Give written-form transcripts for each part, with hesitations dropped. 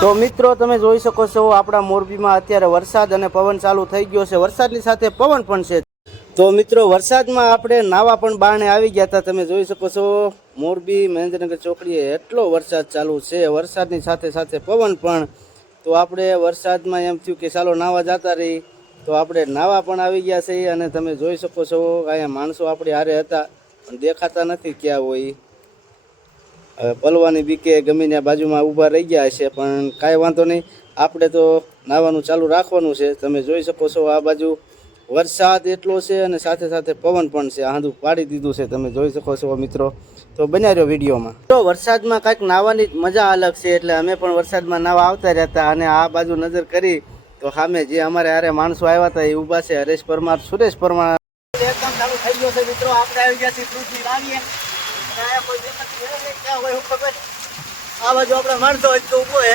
તો મિત્રો તમે જોઈ શકો છો આપણા મોરબીમાં અત્યારે વરસાદ અને પવન ચાલુ થઈ ગયો છે. વરસાદની સાથે પવન પણ છે. તો મિત્રો વરસાદમાં આપણે નાવા પણ બારણે આવી ગયા હતા. તમે જોઈ શકો છો મોરબી મહેન્દ્રનગર ચોકડીએ એટલો વરસાદ ચાલુ છે, વરસાદની સાથે સાથે પવન પણ. તો આપણે વરસાદમાં એમ થયું કે ચાલો નાવા જતા રહી, તો આપણે નાવા પણ આવી ગયા છે. અને તમે જોઈ શકો છો અહીંયા માણસો આપણી હારે હતા પણ દેખાતા નથી ક્યાં હોય. પલવાની બીકે ગમીને બાજુમાં ઊભા રહી ગયા છે, પણ કાંઈ વાંધો નહીં, આપણે તો નાવાનું ચાલુ રાખવાનું છે. તમે જોઈ શકો છો આ બાજુ વરસાદ એટલો છે અને સાથે સાથે પવન પણ છે, આંધું પાડી દીધું છે. તમે જોઈ શકો છો મિત્રો. તો બન્યા રહ્યો વિડીયોમાં. તો વરસાદમાં કાંઈક નાવાની જ મજા અલગ છે, એટલે અમે પણ વરસાદમાં નાવા આવતા રહેતા. અને આ બાજુ નજર કરી તો સામે જે અમારે હારે માણસો આવ્યા હતા એ ઊભા છે, હરેશ પરમાર, સુરેશ પરમાર. એકદમ ચાલુ થઈ ગયો છે મિત્રો. આપણે આવી ગયા છીએ પૃથ્વી લાવીએ. આ બાજુ આપણા માણસો હજી તો ઉભો છે.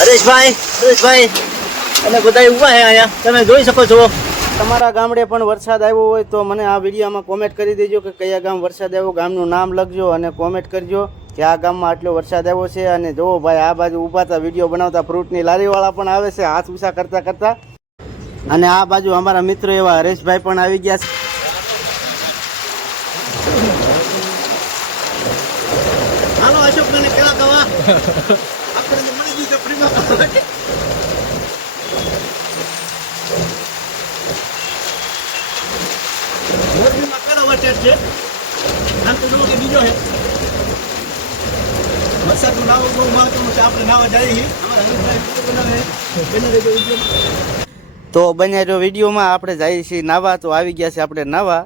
હરેશભાઈ, સુરેશભાઈ અને બધા ઊભા છે અહીંયા. તમે જોઈ શકો છો. તમારા ગામડે પણ વરસાદ આવ્યો હોય તો મને આ વિડીયોમાં કોમેન્ટ કરી દેજો કે કયા ગામ વરસાદ આવ્યો, ગામનું નામ લખજો અને કોમેન્ટ કરજો કે આ ગામમાં આટલો વરસાદ આવ્યો છે. અને જુઓ ભાઈ, આ બાજુ ઊભા હતા વિડીયો બનાવતા, ફ્રૂટની લારીવાળા પણ આવે છે હાથ ઊંચા કરતા કરતા. અને આ બાજુ અમારા મિત્રો એવા હરેશભાઈ પણ આવી ગયા છે. હાલો અશોકભાઈને કેળા ખાવા આપણે મળી ગયું છે ફ્રીમાં. મોરબીમાં કેળા વરસાદ છે, આમ તો કે બીજો છે. વરસાદનું નાવું બહુ મહત્વનું છે. આપણે નાવા જઈએ અમારા હરીશભાઈ બનાવે બની રહેજો વિડીયોમાં. તો બન્યા જો વિડીયોમાં આપણે જઈએ છીએ નાવા. તો આવી ગયા છે આપણે નાવા.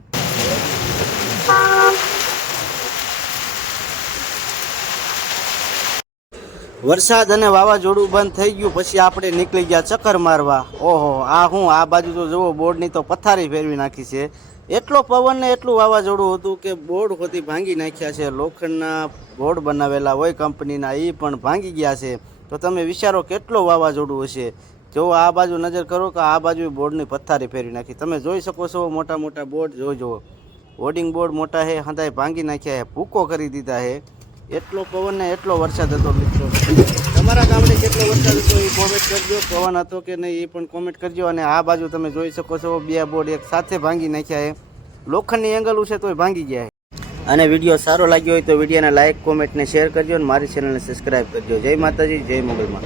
વરસાદ અને વાવાઝોડું બંધ થઈ ગયું પછી આપણે નીકળી ગયા ચક્કર મારવા. ઓહો, આ હું આ બાજુ તો જુઓ બોર્ડની તો પથારી ફેરવી નાખી છે. એટલો પવન ને એટલું વાવાઝોડું હતું કે બોર્ડ હોતી ભાંગી નાખ્યા છે. લોખંડના બોર્ડ બનાવેલા હોય કંપનીના, એ પણ ભાંગી ગયા છે. તો તમે વિચારો કેટલો વાવાઝોડું હશે. જો આ બાજુ નજર કરો કે આ બાજુ બોર્ડની પથારી ફેરવી નાખી. તમે જોઈ શકો છો મોટા મોટા બોર્ડ જોજો, હોર્ડિંગ બોર્ડ મોટા છે, હંધાય ભાંગી નાખ્યા છે, ભૂકો કરી દીધા છે. એટલો પવન ને એટલો વરસાદ હતો મિત્રો. તમારા ગામડે કેટલો વરસાદ હતો એ કોમેન્ટ કરજો. પવન હતો કે નહીં એ પણ કોમેન્ટ કરજો. અને આ બાજુ તમે જોઈ શકો છો બે બોર્ડ એક સાથે ભાંગી નાખ્યા છે. લોખંડની એંગલ છે તોય ભાંગી ગયા છે. અને વિડીયો સારો લાગ્યો હોય તો વિડીયોને લાઇક, કોમેન્ટ ને શેર કરજો. અને મારી ચેનલને સબસ્ક્રાઈબ કરજો. જય માતાજી, જય મંગલમાં.